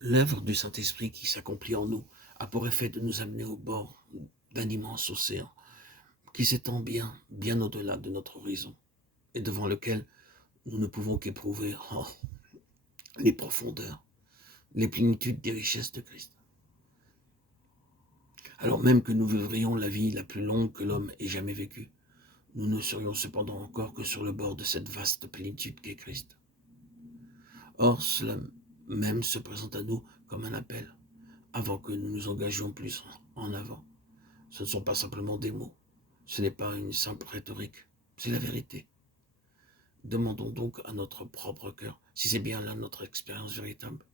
L'œuvre du Saint-Esprit qui s'accomplit en nous a pour effet de nous amener au bord d'un immense océan qui s'étend bien, bien au-delà de notre horizon et devant lequel nous ne pouvons qu'éprouver les profondeurs, les plénitudes des richesses de Christ. Alors même que nous vivrions la vie la plus longue que l'homme ait jamais vécue, nous ne serions cependant encore que sur le bord de cette vaste plénitude qu'est Christ. Or, cela même se présente à nous comme un appel, avant que nous nous engagions plus en avant. Ce ne sont pas simplement des mots, ce n'est pas une simple rhétorique, c'est la vérité. Demandons donc à notre propre cœur si c'est bien là notre expérience véritable.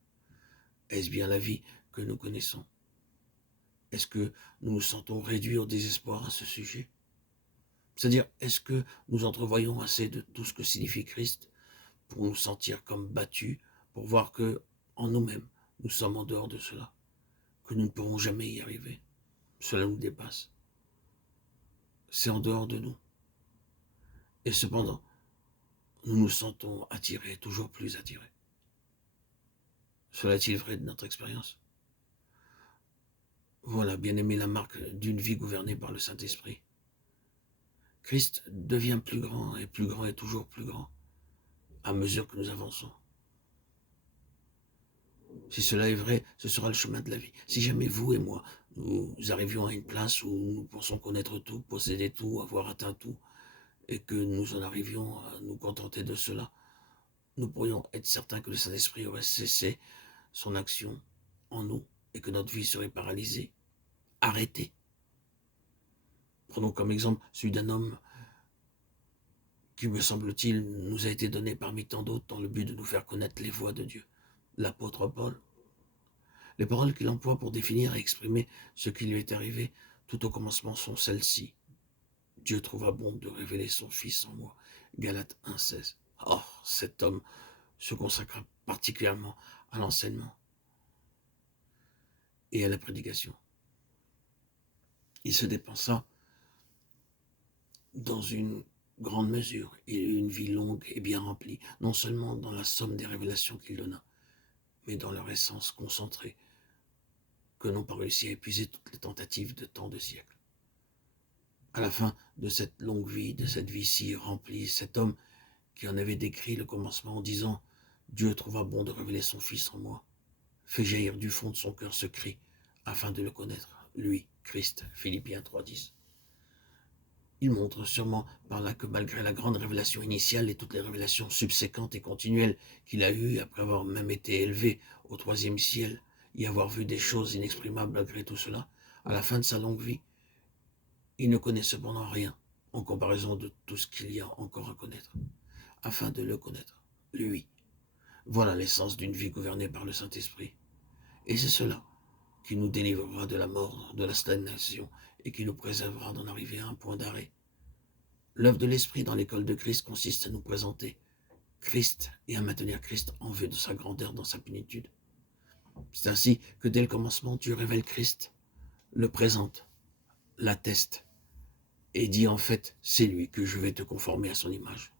Est-ce bien la vie que nous connaissons? Est-ce que nous nous sentons réduits au désespoir à ce sujet? C'est-à-dire, est-ce que nous entrevoyons assez de tout ce que signifie Christ pour nous sentir comme battus, pour voir que, en nous-mêmes, nous sommes en dehors de cela, que nous ne pourrons jamais y arriver? Cela nous dépasse. C'est en dehors de nous. Et cependant, nous nous sentons attirés, toujours plus attirés. Cela est-il vrai de notre expérience? Voilà, bien aimé, la marque d'une vie gouvernée par le Saint-Esprit. Christ devient plus grand et toujours plus grand à mesure que nous avançons. Si cela est vrai, ce sera le chemin de la vie. Si jamais vous et moi, nous arrivions à une place où nous pensons connaître tout, posséder tout, avoir atteint tout, et que nous en arrivions à nous contenter de cela, nous pourrions être certains que le Saint-Esprit aurait cessé son action en nous et que notre vie serait paralysée, arrêtée. Prenons comme exemple celui d'un homme qui, me semble-t-il, nous a été donné parmi tant d'autres dans le but de nous faire connaître les voies de Dieu, l'apôtre Paul. Les paroles qu'il emploie pour définir et exprimer ce qui lui est arrivé tout au commencement sont celles-ci. Dieu trouva bon de révéler son Fils en moi. Galates 1,16. Oh, cet homme se consacra particulièrement à l'enseignement et à la prédication. Il se dépensa dans une grande mesure. Il eut une vie longue et bien remplie, non seulement dans la somme des révélations qu'il donna, mais dans leur essence concentrée, que n'ont pas réussi à épuiser toutes les tentatives de tant de siècles. À la fin de cette longue vie, de cette vie si remplie, cet homme qui en avait décrit le commencement en disant « Dieu trouva bon de révéler son Fils en moi », fait jaillir du fond de son cœur ce cri, afin de le connaître, lui, Christ, Philippiens 3,10. Il montre sûrement par là que malgré la grande révélation initiale et toutes les révélations subséquentes et continuelles qu'il a eues, après avoir même été élevé au 3e ciel, y avoir vu des choses inexprimables malgré tout cela, à la fin de sa longue vie, il ne connaît cependant rien en comparaison de tout ce qu'il y a encore à connaître, afin de le connaître, lui. Voilà l'essence d'une vie gouvernée par le Saint-Esprit. Et c'est cela qui nous délivrera de la mort, de la stagnation, et qui nous préservera d'en arriver à un point d'arrêt. L'œuvre de l'Esprit dans l'école de Christ consiste à nous présenter Christ et à maintenir Christ en vue de sa grandeur dans sa plénitude. C'est ainsi que dès le commencement, Dieu révèle Christ, le présente, l'atteste, et dit en fait, c'est lui que je vais te conformer à son image.